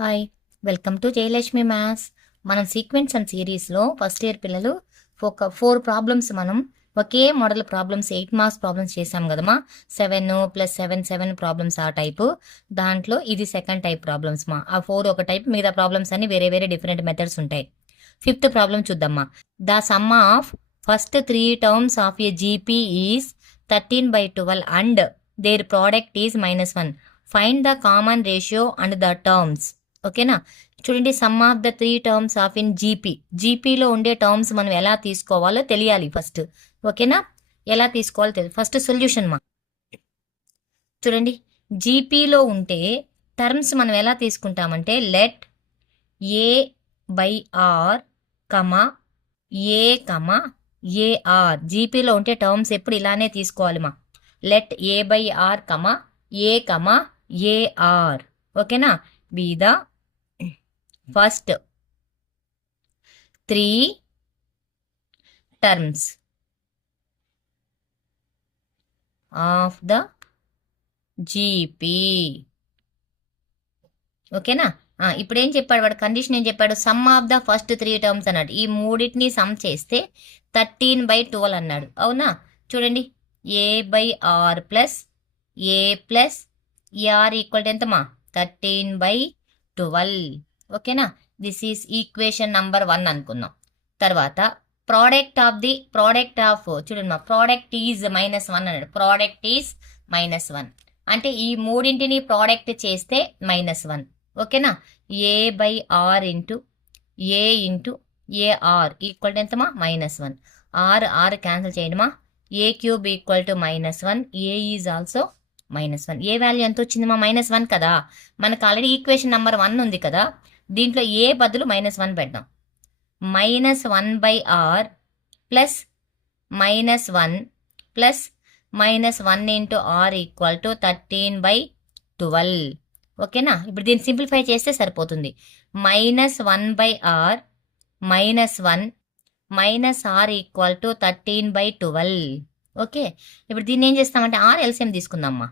Hi welcome to Jayalakshmi maths. మనం sequence and సిరీస్లో first year పిల్లలు ఒక 4 ప్రాబ్లమ్స్ మనం ఒకే మోడల్ ప్రాబ్లమ్స్ 8 మార్క్స్ ప్రాబ్లమ్స్ చేసాం కదమ్మా. 7+7 ప్రాబ్లమ్స్ ఆ టైపు. దాంట్లో ఇది సెకండ్ టైప్ ప్రాబ్లమ్స్ మా. ఆ 4 ఒక టైప్, మిగతా ప్రాబ్లమ్స్ అన్ని వేరే వేరే డిఫరెంట్ మెథడ్స్ ఉంటాయి. 5th ప్రాబ్లం చూద్దామా. The sum of first 3 terms of a GP is 13/12 and their product is -1. Find the common ratio and the terms. ఓకేనా. చూడండి, sum of the 3 terms of in GP. జీపీలో ఉండే terms మనం ఎలా తీసుకోవాలో తెలియాలి ఫస్ట్. ఓకేనా, ఎలా తీసుకోవాలో తెలియదు. ఫస్ట్ సొల్యూషన్ మా. చూడండి, జీపీలో ఉంటే టర్మ్స్ మనం ఎలా తీసుకుంటామంటే లెట్ A/R, A, జీపీలో ఉంటే టర్మ్స్ ఎప్పుడు ఇలానే తీసుకోవాలి మా. Let A/R, A, AR. ఓకేనా. B the first 3 terms of the GP. ఓకేనా. ఇప్పుడు ఏం చెప్పాడు వాడు, కండిషన్ ఏం చెప్పాడు, sum of the first 3 terms అన్నాడు. ఈ మూడింటిని సమ్ చేస్తే 13/12 అన్నాడు. అవునా. చూడండి, A/R plus A plus AR equal to ఎంతమా, 13/12. ఓకేనా. దిస్ ఈస్ ఈక్వేషన్ నంబర్ 1 అనుకుందాం. తర్వాత ప్రోడక్ట్ ఆఫ్ చూడండి మా, ప్రోడక్ట్ ఈజ్ -1 అన్నాడు. ప్రోడక్ట్ ఈజ్ -1 అంటే ఈ మూడింటిని ప్రోడక్ట్ చేస్తే -1. ఓకేనా. A/R into A into AR equal to ఎంతమా, -1. R క్యాన్సిల్ చేయండి మా. A³ equal to -1. A is also -1. A value ఎంత వచ్చింది మా, -1 కదా. మనకు ఆల్రెడీ ఈక్వేషన్ నెంబర్ 1 ఉంది కదా, దీంట్లో ఏ బదులు -1 పెడదాం. -1/R ప్లస్ -1 ప్లస్ -1 ఇంటూ R ఈక్వల్ టు 13/12. ఓకేనా. ఇప్పుడు దీన్ని సింప్లిఫై చేస్తే సరిపోతుంది. -1/R -1 R equal to 13/12. Okay. ఇప్పుడు దీన్ని ఏం చేస్తామంటే R ఎల్సిఎం తీసుకుందామ్మా.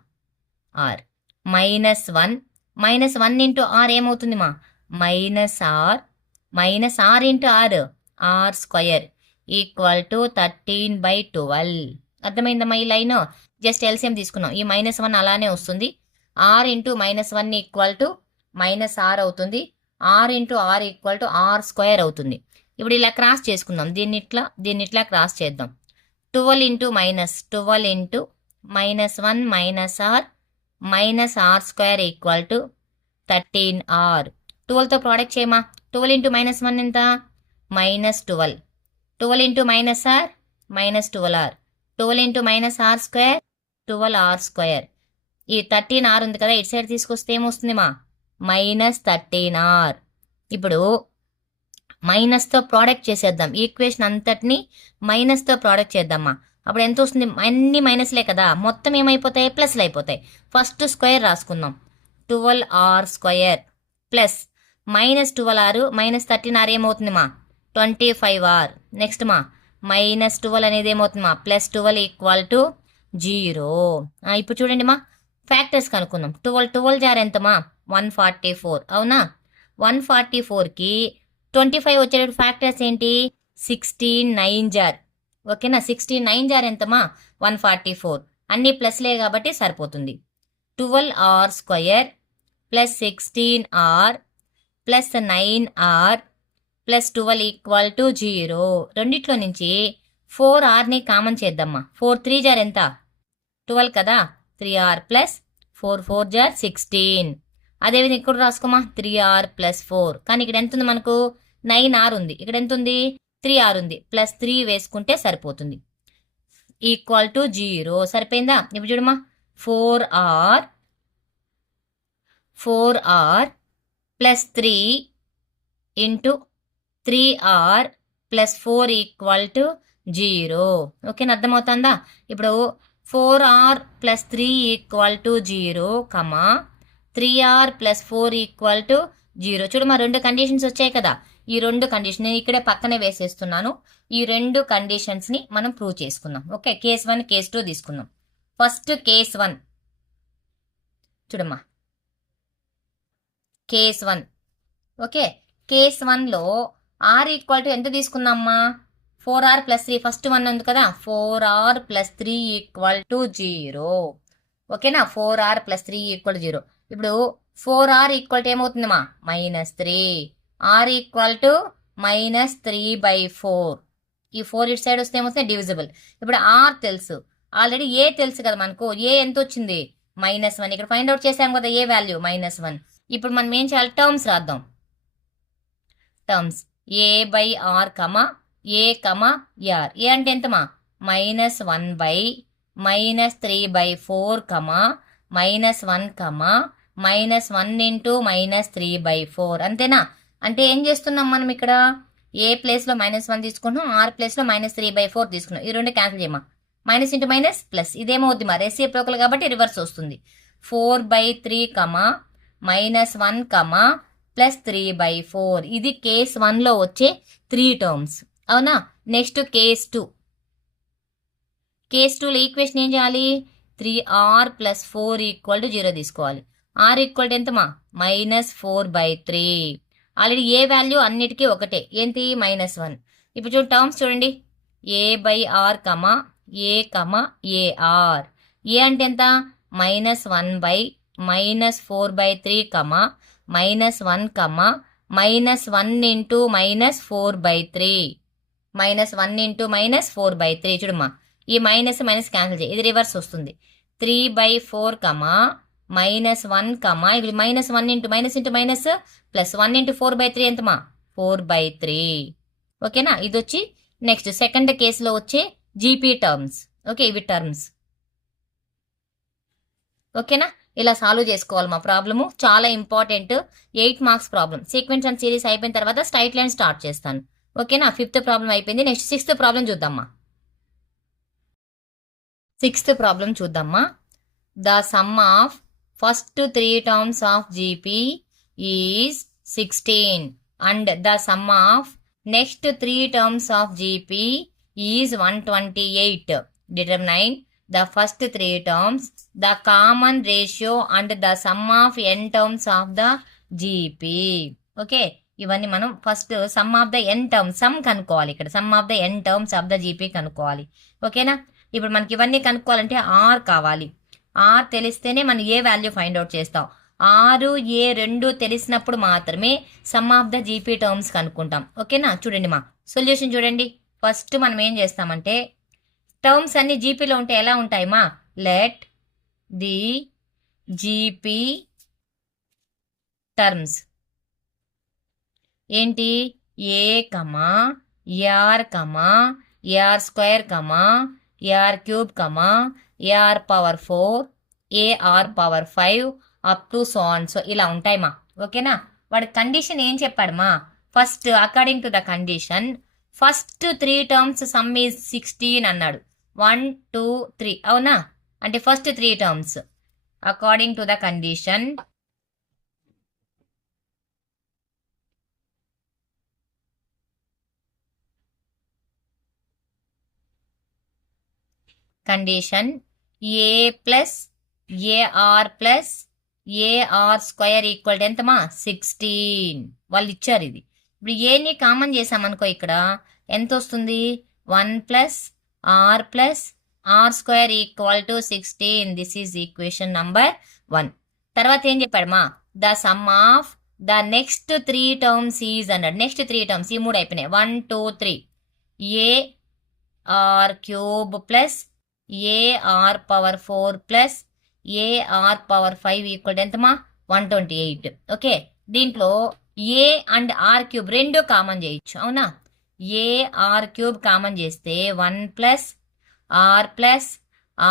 R -1 ఇంటూ R ఏమవుతుంది మా, -R into R² equal to 13/12. అర్థమైందమ్మా ఈ లైన్. జస్ట్ ఎల్సిఎం తీసుకున్నాం. ఈ -1 అలానే వస్తుంది. R into -1 equal to -R అవుతుంది. R into R equal to R² అవుతుంది. ఇప్పుడు ఇలా క్రాస్ చేసుకుందాం. దీన్ని ఇట్లా క్రాస్ చేద్దాం. 12 into -1 -R equal to 13R. 12తో ప్రోడక్ట్ చేయమా. 12 ఇంటూ -1 ఎంత, -12. 12 into -R -12R. 12 into -R², 12R². ఈ 13R ఉంది కదా, ఇటు సైడ్ తీసుకొస్తే ఏమొస్తుంది మా, -13R. ఇప్పుడు మైనస్తో ప్రోడక్ట్ చేసేద్దాం. ఈక్వేషన్ అంతటిని మైనస్తో ప్రోడక్ట్ చేద్దామా. అప్పుడు ఎంత వస్తుంది, అన్ని మైనస్లే కదా, మొత్తం ఏమైపోతాయి, ప్లస్లు అయిపోతాయి. First square రాసుకుందాం. 12R² plus -12R -13R ఏమవుతుంది మా, 25R. నెక్స్ట్ మా -12 అనేది ఏమవుతుంది మా, +12 ఈక్వల్ టు 0. ఇప్పుడు చూడండి మా, ఫ్యాక్టర్స్ కనుక్కుందాం. 12 జార్ ఎంతమా, 144. అవునా. 144కి 25 వచ్చేటప్పుడు ఫ్యాక్టర్స్ ఏంటి, 16 జార్. ఓకేనా. 16 జార్ ఎంతమా, 144. అన్ని ప్లస్లే కాబట్టి సరిపోతుంది. 12R² plus 16R plus 9R plus 12 equal to 0. రెండిట్లో నుంచి 4Rని కామన్ చేద్దామా. 4 జార్ ఎంత, 12 కదా. 3R plus 4 jar 16. అదేవిధంగా ఇక్కడ రాసుకోమా, 3R ప్లస్ 4. కానీ ఇక్కడ ఎంత ఉంది మనకు, 9R ఉంది. ఇక్కడ ఎంత ఉంది, 3R ఉంది. +3 వేసుకుంటే సరిపోతుంది. Equal to 0. సరిపోయిందా. ఇప్పుడు చూడమ్మా, 4R plus 3 into 3R plus 4 equal to 0. ఓకేనా, అర్థమవుతుందా. ఇప్పుడు 4R plus 3 equal to 0, 3R plus 4 equal to 0. చూడమ్మా, 2 కండిషన్స్ వచ్చాయి కదా. ఈ 2 కండిషన్ నేను ఇక్కడే పక్కనే వేసేస్తున్నాను. ఈ 2 కండిషన్స్ని మనం ప్రూవ్ చేసుకుందాం. ఓకే, కేస్ 1 కేస్ 2 తీసుకుందాం. ఫస్ట్ కేస్ 1 చూడమ్మా. కేస్ 1 ఓకే, కేస్ 1లో ఆర్ ఈక్వల్ టు ఎంత తీసుకుందామా? 4r + 3 ఫస్ట్ వన్ ఉంది కదా, 4r + 3 = 0. ఓకేనా, 4r + 3 = 0. ఇప్పుడు 4r ఈక్వల్ టు ఏమవుతుందమ్మా? -3. r equal to -3/4. ఈ 4 ఇటు సైడ్ వస్తే ఏమవుతుంది? డివిజిబుల్. ఇప్పుడు r తెలుసు, ఆల్రెడీ ఏ తెలుసు కదా మనకు. ఏ ఎంత వచ్చింది? -1. ఇక్కడ ఫైండ్ అవుట్ చేసాం కదా ఏ వాల్యూ, -1. ఇప్పుడు మనం ఏం చేయాలి? టర్మ్స్ రాద్దాం. Terms a/r, a, r. ఏ అంటే ఎంతమా? -1/-3/4, -1, -1 × -3/4. అంతేనా? అంటే ఏం చేస్తున్నాం మనం ఇక్కడ? ఏ ప్లేస్లో -1 తీసుకుంటున్నాం, ఆర్ ప్లేస్లో -3/4 తీసుకున్నాం. ఈ రెండు క్యాన్సిల్ చేయమా. మైనస్ ఇంటూ మైనస్ ప్లస్, ఇదేమవుద్ది మా రెసిప్రోకల్ కాబట్టి రివర్స్ వస్తుంది. 4/3, -1, +3/4. ఇది కేస్ 1లో వచ్చే 3 టర్మ్స్. అవునా? Next case 2. కేస్ 2లో ఈక్వేషన్ ఏం చేయాలి? 3r + 4 = 0 తీసుకోవాలి. r ఈక్వల్ ఎంతమా? -4/3. ఆల్రెడీ ఏ వాల్యూ అన్నిటికీ ఒకటే, ఏంటి? -1. ఇప్పుడు చూడండి టర్మ్స్ చూడండి. a/r, a, ar. ఏ అంటే ఎంత? -1/-4/3, -1, -1 × -4/3. -1 × -4/3. చూడమ్మా, ఈ మైనస్ మైనస్ క్యాన్సిల్ చేయి, ఇది రివర్స్ వస్తుంది. 3/4, -1, ఇది -1 × -, +1 × 4/3 ఎంతమా? 4/3. ఓకేనా? ఇది వచ్చి నెక్స్ట్ సెకండ్ కేసులో వచ్చే జీపీ టర్మ్స్. ఓకే, ఇవి టర్మ్స్. ఓకేనా? ఇలా సాల్వ్ చేసుకోవాలి మా ప్రాబ్లము. చాలా important, 8 marks problem. Sequence and series అయిపోయిన తర్వాత స్ట్రైట్ లైన్ స్టార్ట్ చేస్తాను. ఓకేనా? 5th ప్రాబ్లం అయిపోయింది. నెక్స్ట్ 6th ప్రాబ్లం చూద్దామా. 6th ప్రాబ్లం చూద్దామా. The sum of first 3 terms of GP is 16 and the sum of next 3 terms of GP is 128. Determine the first 3 terms, the common ratio and the sum of n terms of the GP. Okay, ఇవన్నీ మనం first some of the n terms, some కనుక్కోవాలి. ఇక్కడ some of the n terms of the GP కనుక్కోవాలి. ఓకేనా? ఇప్పుడు మనకి ఇవన్నీ కనుక్కోవాలంటే are కావాలి. ఆర్ తెలిస్తేనే మనం ఏ వాల్యూ ఫైండ్ అవుట్ చేస్తాం. ఆరు ఏ రెండు తెలిసినప్పుడు మాత్రమే sum of the GP terms కనుక్కుంటాం. ఓకేనా? చూడండి మా సొల్యూషన్ చూడండి. ఫస్ట్ మనం ఏం చేస్తామంటే టర్మ్స్ అన్ని జీపీలో ఉంటే ఎలా ఉంటాయమ్మా? లెట్ ది జీపీ టర్మ్స్ ఏంటి? A, R, R square, R cube, R power 4, R power 5 up to so on so ఇలా ఉంటాయమ్మా. ఓకేనా? వాడి కండిషన్ ఏం చెప్పాడమ్మా? First according to the condition first 3 terms sum is 16 అన్నాడు. 1, 2, 3. అవునా? అంటే first 3 terms according to the condition A plus AR plus AR square equal ఎంతమా? 16. వాళ్ళు ఇచ్చారు ఇది. ఇప్పుడు ఏని కామన్ చేసామనుకో, ఇక్కడ ఎంత వస్తుంది? 1 + r + r square equal to 16. This is equation number 1. తర్వాత ఏం చెప్పాడమ్మా? The sum of the next 3 terms is అన్నాడు. నెక్స్ట్ 3 టర్మ్స్ ఈ 3 అయిపోయినాయి. 1, 2, 3. A r cube plus a r power 4 plus a r power 5 equal ఎంతమా? 128. ఓకే, దీంట్లో a and r cube రెండు common చేయొచ్చు. అవునా? ఏ ఆర్ క్యూబ్ కామన్ చేస్తే 1 +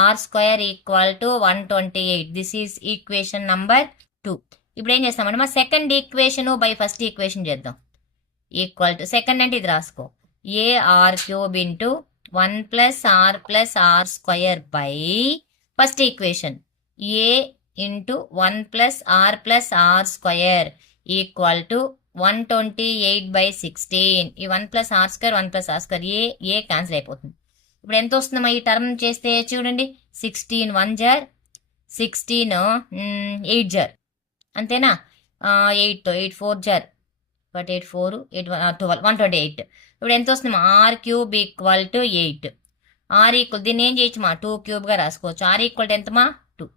r square equal to 128. This is equation number 2. ఇప్పుడు ఏం చేస్తామంటే మా second equation by first equation చేద్దాం. ఈక్వల్ టు సెకండ్ అంటే ఇది రాసుకో. A r cube into 1 + r square by first equation a into 1 + r square equal to 128/16. ఈ 1 + r square 1 + r square a cancel అయిపోతుంది. ఇప్పుడు ఎంత వస్తుందమ్మా ఈ టర్మ్ చేస్తే? చూడండి, 16 1 జర్ 16 8 జర్ అంతేనా? 8 4 జర్ బట్ 8 4 8 12 128. ఇప్పుడు ఎంత వస్తుంది మా r cube equal to 8. R equal దీన్ని ఏం చేయొచ్చు మా 2 క్యూబ్గా రాసుకోవచ్చు. ఆర్ ఈక్వల్ ఎంతమా 2.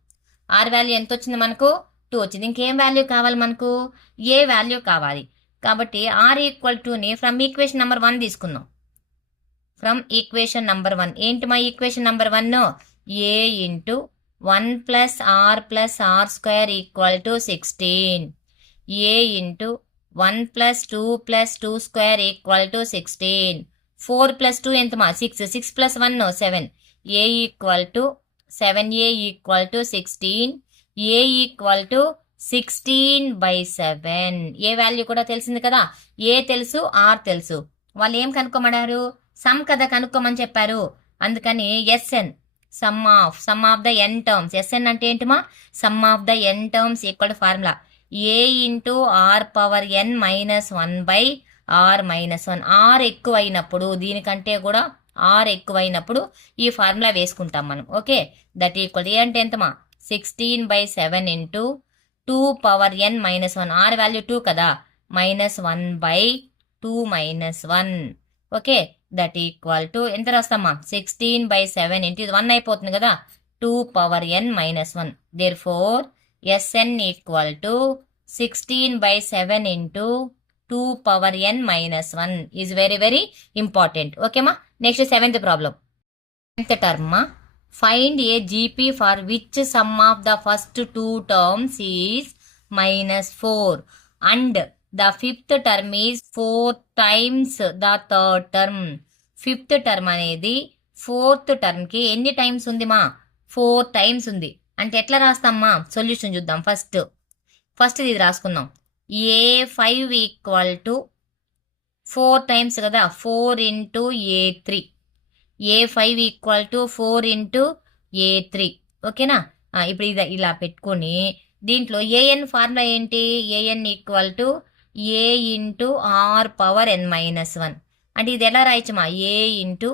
ఆర్ వాల్యూ ఎంత వచ్చింది మనకు 2 వచ్చింది. ఇంకేం వాల్యూ కావాలి మనకు ఏ వాల్యూ కావాలి. కాబట్టి ఆర్ ఈక్వల్ టుని ఫ్రమ్ ఈక్వేషన్ నెంబర్ 1 తీసుకుందాం. ఫ్రమ్ ఈక్వేషన్ నెంబర్ 1 ఏంటి మా equation number 1 a into 1 plus r square equal to 16. A into 1 plus 2 square equal to 16. 4 plus 2 ఎంతమా 6. 6 plus 1 7. A equal to 7a equal to 16. A equal to 16/7. A value కూడా తెలిసింది కదా. ఏ తెలుసు are తెలుసు. వాళ్ళు ఏం కనుక్కోమన్నారు సమ్ కదా కనుక్కోమని చెప్పారు. అందుకని SN sum of the n terms. SN అంటే ఏంటిమా sum of the n terms equal formula a into r power n -1 by r -1. R ఎక్కువైనప్పుడు దీనికంటే కూడా ఆర్ ఎక్కువైనప్పుడు ఈ ఫార్ములా వేసుకుంటాం మనం. ఓకే దట్ ఈక్వల్ ఏ అంటే ఎంతమా 16/7 into 2 power n -1. R value 2 కదా -1/2 -1. ఓకే దట్ ఈక్వల్ టు ఎంత రాస్తామా 16/7 ఇంటూ ఇది 1 అయిపోతుంది కదా 2 power n -1. Therefore SN equal to 16/7 into 2 power n -1 is very very important. ఓకేమా next 7th problem. 7th term find a GP for which sum of the first 2 terms is -4 and the 5th term is 4 times the 3rd term. 5th term అనేది 4th టర్మ్కి ఎన్ని times ఉంది మా 4 times ఉంది. అంటే ఎట్లా రాస్తామ్మా solution చూద్దాం. First ఇది రాసుకుందాం. A5 equal to 4 times కదా 4 into A3. A5 equal to 4 into A3. ఓకేనా ఇప్పుడు ఇది ఇలా పెట్టుకొని దీంట్లో ఏఎన్ ఫార్ములా ఏంటి AN equal to A into r power n -1. అంటే ఇది ఎలా రాయచ్చమ్మా a into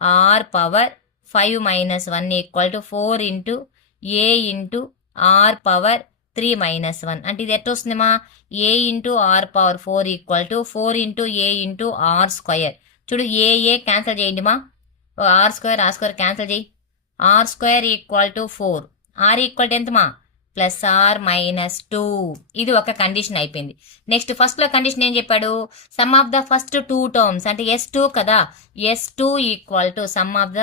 r power 5 -1 equal to 4 into a into r power 3 -1. అంటే ఇది ఎట్లా వస్తుందమ్మా a into r power 4 equal to 4 into a into r square. చూడు ఏ క్యాన్సిల్ చేయండి మా ఆర్ స్క్వేర్ క్యాన్సిల్ చేయి. R square equal to 4. R equal to ఎంతమా plus are -2. ఇది ఒక కండిషన్ అయిపోయింది. నెక్స్ట్ ఫస్ట్లో కండిషన్ ఏం చెప్పాడు sum of the first 2 terms అంటే S2 కదా S2 equal to sum of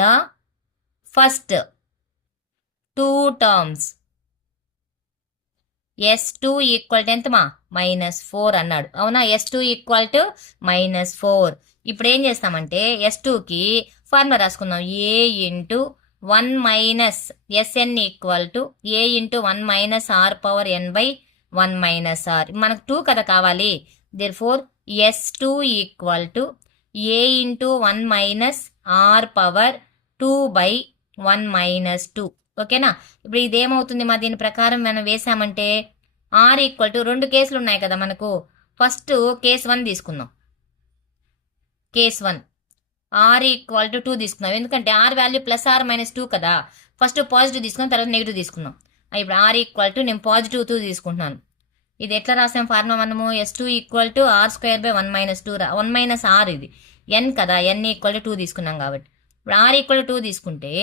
the first 2 terms S2 equal to ఎంతమా -4 అన్నాడు. అవునా S2 ఈక్వల్ టు -4. ఇప్పుడు ఏం చేస్తామంటే S2కి ఫార్ములా రాసుకుందాం. A into 1 minus SN equal to A into 1 minus r power n by 1 minus r. మనకు 2 కదా కావాలి. Therefore S2 equal to A into 1 minus r power 2 by 1 minus 2. ఓకేనా ఇప్పుడు ఇదేమవుతుంది మా దీని ప్రకారం మనం వేసామంటే ఆర్ ఈక్వల్ టు 2 కేసులు ఉన్నాయి కదా మనకు. ఫస్ట్ కేస్ 1 తీసుకుందాం. కేస్ 1 ఆర్ ఈక్వల్ టు 2 తీసుకుందాం. ఎందుకంటే ఆర్ వాల్యూ ప్లస్ ఆర్ -2 కదా. ఫస్ట్ పాజిటివ్ తీసుకున్నాం తర్వాత నెగిటివ్ తీసుకుందాం. ఇప్పుడు ఆర్ ఈక్వల్ టు నేను పాజిటివ్ 2 తీసుకుంటున్నాను. ఇది ఎట్లా రాసాం ఫార్ములా మనము S2 equal to r square by 1 -2 1 minus r ఇది ఎన్ కదా ఎన్ ఈక్వల్ టు 2 తీసుకున్నాం కాబట్టి ఇప్పుడు ఆర్ ఈక్వల్ టు 2 తీసుకుంటే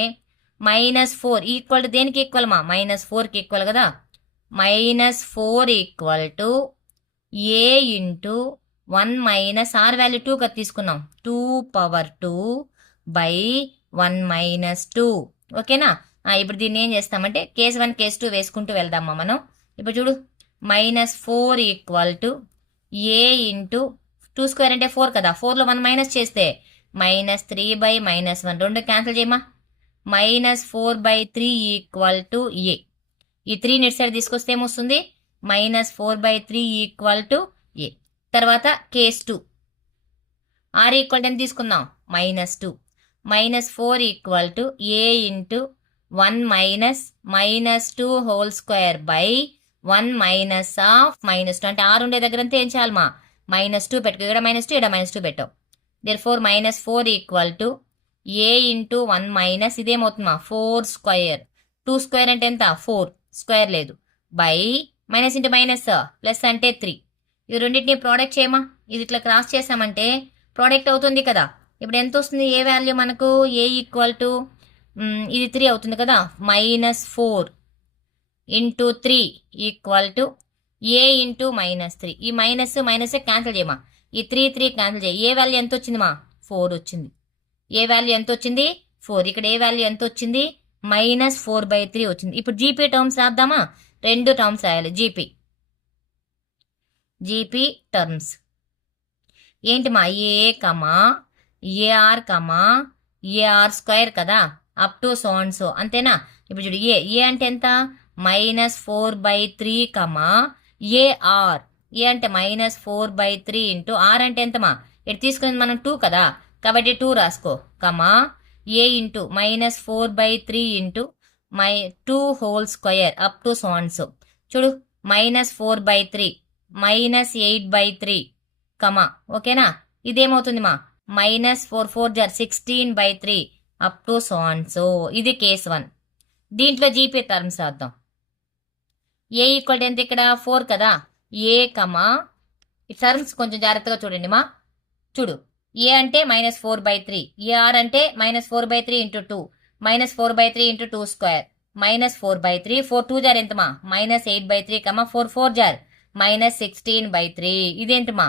-4 ఈక్వల్ టు దేనికి ఈక్వల్ మా -4కి ఈక్వల్ కదా. -4 equal to A into 1 minus r value 2 కదా తీసుకున్నాం 2 పవర్ 2 బై 1 -2. ఓకేనా ఇప్పుడు దీన్ని ఏం చేస్తామంటే కేస్ 1 కేస్ 2 వేసుకుంటూ వెళ్దామా మనం. ఇప్పుడు చూడు -4 equal to A into 2 square అంటే 4 కదా 4లో 1 మైనస్ చేస్తే -3 బై -1 2 క్యాన్సిల్ చేయమా -4/3 ఈక్వల్ టు ఏ. ఈ 3 నెట్ సైడ్ తీసుకొస్తే ఏమొస్తుంది -4/3 ఈక్వల్ టు ఏ. తర్వాత కేస్ 2 ఆర్ ఈక్వల్ టు ఎంత తీసుకుందాం -2 -4 equal to A into 1 minus -2 whole square by 1 minus of -2 అంటే ఆర్ ఉండే దగ్గర అంతా ఏం చేయాలి మా -2 పెట్టుకో. ఇక్కడ -2 ఇక్కడ -2 పెట్టావు. Therefore -4 equal to A into 1 minus ఇదేమవుతుందా 4 స్క్వేర్ 2 స్క్వేర్ అంటే ఎంత 4 స్క్వేర్ లేదు by minus into minus plus అంటే 3. ఈ రెండింటిని ప్రోడక్ట్ చేయమా. ఇది ఇట్లా క్రాస్ చేసామంటే ప్రోడక్ట్ అవుతుంది కదా. ఇప్పుడు ఎంత వస్తుంది ఏ వాల్యూ మనకు ఏ ఈక్వల్ టు ఇది 3 అవుతుంది కదా. -4 into 3 equal to A into -3. ఈ మైనస్ మైనస్ క్యాన్సిల్ చేయమా. ఈ 3 క్యాన్సిల్ చేయి. ఏ వాల్యూ ఎంత వచ్చింది మా 4 వచ్చింది. ఏ వాల్యూ ఎంత వచ్చింది 4. ఇక్కడ ఏ వాల్యూ ఎంత వచ్చింది -4/3 వచ్చింది. ఇప్పుడు జీపీ టర్మ్స్ రాద్దామా. 2 టర్మ్స్ రాయాలి. జీపీ టర్మ్స్ ఏంటి మా ఏ కమా ఏఆర్ కమా ఏఆర్ స్క్వేర్ కదా up to so and so అంతేనా. ఇప్పుడు చూడు ఏ అంటే ఎంత -4/3 కమా ఏఆర్. ఏ అంటే -4/3 ఇంటూ ఆర్ అంటే ఎంతమా ఇటు తీసుకుని మనం 2 కదా కాబట్టి 2 రాసుకో comma a into -4/3 into 2 whole square up to so and so. చూడు -4/3 -8/3 కమా ఓకేనా. ఇదేమవుతుంది మా -4 4 16/3 up to so and so. ఇది కేస్ 1. దీంట్లో జీపీ టర్మ్స్ రాద్దాం. ఏ ఈక్వల్ ఎంత ఇక్కడ 4 కదా. ఏ కమా ఈ టర్మ్స్ కొంచెం జాగ్రత్తగా చూడండి మా. చూడు ఏ అంటే -4/3 ఏఆర్ అంటే -4/3 ఇంటూ 2 -4/3 ఇంటూ 2 స్క్వేర్ -4/3 4 2 జార్ ఎంతమా -8/3 కమా 4 4 జార్ -16/3. ఇదేంటమా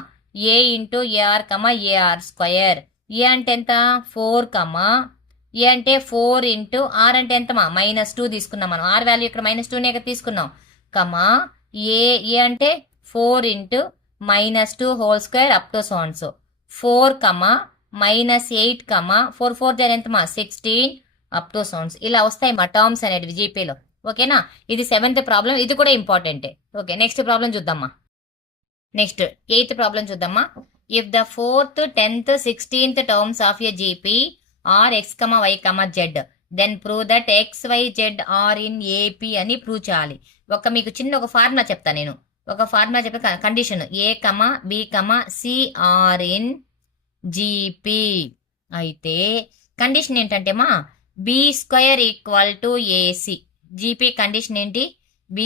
ఏ ఇంటూ ఏఆర్ కమా ఏఆర్ స్క్వేర్. ఏ అంటే ఎంత 4 కమా ఏ అంటే 4 ఇంటూ ఆర్ అంటే ఎంతమా -2 తీసుకున్నాం మనం. ఆర్ వాల్యూ ఇక్కడ -2నే ఇక్కడ తీసుకున్నాం కమా ఏ అంటే 4 into -2 whole square up to so and so. 4 comma -8 comma 4 4 జార్ ఎంతమా 16 up to so and so. ఇలా వస్తాయి మా టర్మ్స్ అనేటివి జీపీలో ఓకేనా. ఇది 7th ప్రాబ్లం. ఇది కూడా ఇంపార్టెంటే. ఓకే నెక్స్ట్ ప్రాబ్లం చూద్దామా. నెక్స్ట్ 8th ప్రాబ్లం చూద్దామా. If the 4th 10th 16th terms of a GP are x, y, z then prove that XYZ are in AP అని ప్రూవ్ చేయాలి. మీకు చిన్న ఒక ఫార్ములా చెప్తా నేను. ఒక ఫార్ములా చెప్తా condition A comma B comma C are in GP అయితే కండిషన్ ఏంటంటే మా B² equal to AC. GP condition ఏంటి B²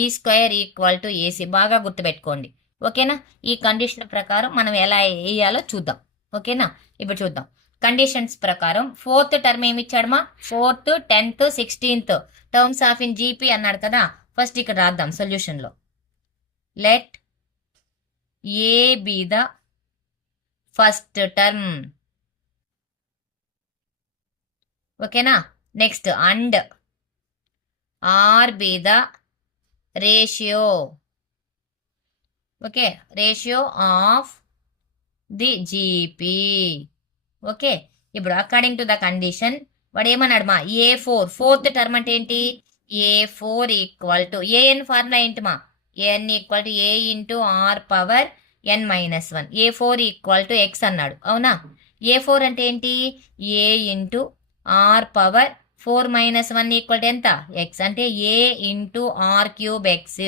= AC. బాగా గుర్తుపెట్టుకోండి ఓకేనా. ఈ కండిషన్ ప్రకారం మనం ఎలా వేయాలో చూద్దాం ఓకేనా. ఇప్పుడు చూద్దాం కండిషన్స్ ప్రకారం. 4th టర్మ్ ఏమి ఇచ్చాడమా 4th 10th 16th terms of in GP అన్నాడు కదా. ఫస్ట్ ఇక్కడ రాద్దాం సొల్యూషన్ లో. Let a be the first term ఓకేనా. Next and r be the ratio okay ratio of the GP okay. ఇప్పుడు అకార్డింగ్ టు ద కండిషన్ వాడు ఏమన్నాడు మా A4 4th టర్మ్ అంటే ఏంటి A4 equal to AN formula ఏంటి మా AN equal to A into r power n-1. A4 equal to x అన్నాడు అవునా. A4 అంటే ఏంటి a into r power 4 - 1 equal to ఎంత ఎక్స్ అంటే a into r cube x.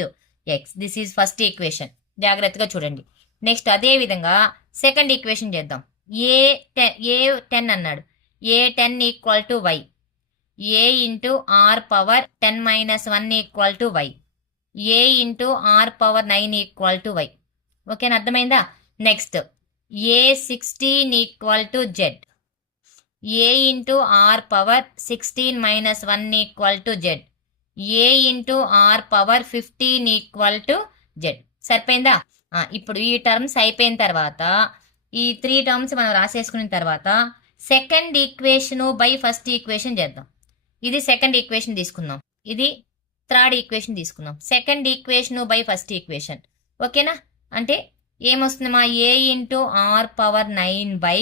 This is first equation. జాగ్రత్తగా చూడండి. నెక్స్ట్ అదే విధంగా సెకండ్ ఈక్వేషన్ చేద్దాం. A10 అన్నాడు. A10 equal to Y. A into r power 10 - 1 equal to Y. A into r power 9 equal to Y. ఓకేనా అర్థమైందా. Next A16 equal to Z. A into r power 16 - 1 equal to Z. A into r power 15 equal to Z. సరిపోయిందా. ఇప్పుడు ఈ terms అయిపోయిన తర్వాత ఈ 3 terms మనం రాసేసుకున్న తర్వాత second equation by first equation చేద్దాం. ఇది సెకండ్ ఈక్వేషన్ తీసుకుందాం. ఇది థర్డ్ ఈక్వేషన్ తీసుకుందాం. Second equation by first equation ఓకేనా. అంటే ఏమొస్తుందమ్మా a into r power 9 by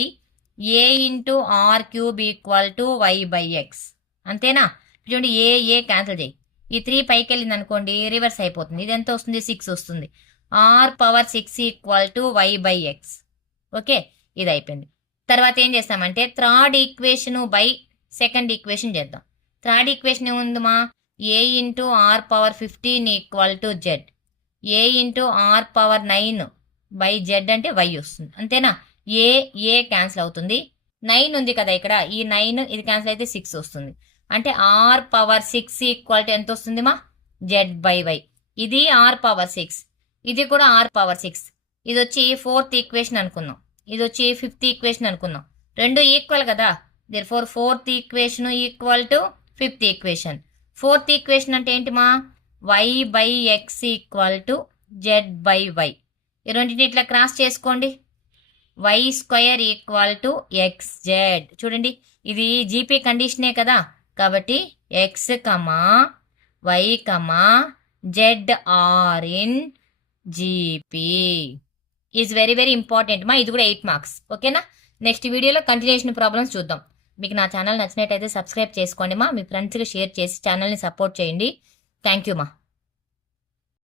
a into r cube equal to y by x అంతేనా. చూడండి ఏ క్యాన్సిల్ చేయి. ఈ 3 పైకి వెళ్ళింది అనుకోండి రివర్స్ అయిపోతుంది. ఇది ఎంత వస్తుంది 6 వస్తుంది. R power 6 equal to y by x okay. ఇది అయిపోయింది. తర్వాత ఏం చేస్తామంటే third equation by second equation చేద్దాం. థర్డ్ ఈక్వేషన్ ఏముందమ్మా a into r power 15 equal to Z. A into r power 9 by z అంటే వై వస్తుంది అంతేనా. ఏ క్యాన్సిల్ అవుతుంది. 9 ఉంది కదా ఇక్కడ. ఈ 9 ఇది క్యాన్సిల్ అయితే 6 వస్తుంది. అంటే ఆర్ పవర్ 6 ఈక్వల్ టు ఎంత వస్తుంది మా జెడ్ బై వై. ఇది ఆర్ పవర్ 6, ఇది కూడా ఆర్ పవర్ 6. ఇది వచ్చి 4th ఈక్వేషన్ అనుకుందాం, ఇది వచ్చి 5th ఈక్వేషన్ అనుకుందాం. రెండు ఈక్వల్ కదా, therefore 4th equation equal to 5th equation. 4th equation అంటే ఏంటి మా? y/x equal to z/y. ఈ రెండింటిని ఇట్లా క్రాస్ చేసుకోండి. y² equal to xz. చూడండి, ఇది జీపీ కండిషనే కదా, కాబట్టి x, y, z are in GP is very very important మా. ఇది కూడా 8 మార్క్స్. ఓకేనా? నెక్స్ట్ వీడియోలో కంటిన్యూషన్ ప్రాబ్లమ్స్ చూద్దాం. మీకు నా ఛానల్ నచ్చినట్టయితే సబ్స్క్రైబ్ చేసుకోండి మా. మీ ఫ్రెండ్స్కి షేర్ చేసి ఛానల్ని సపోర్ట్ చేయండి. థ్యాంక్ యూ మా.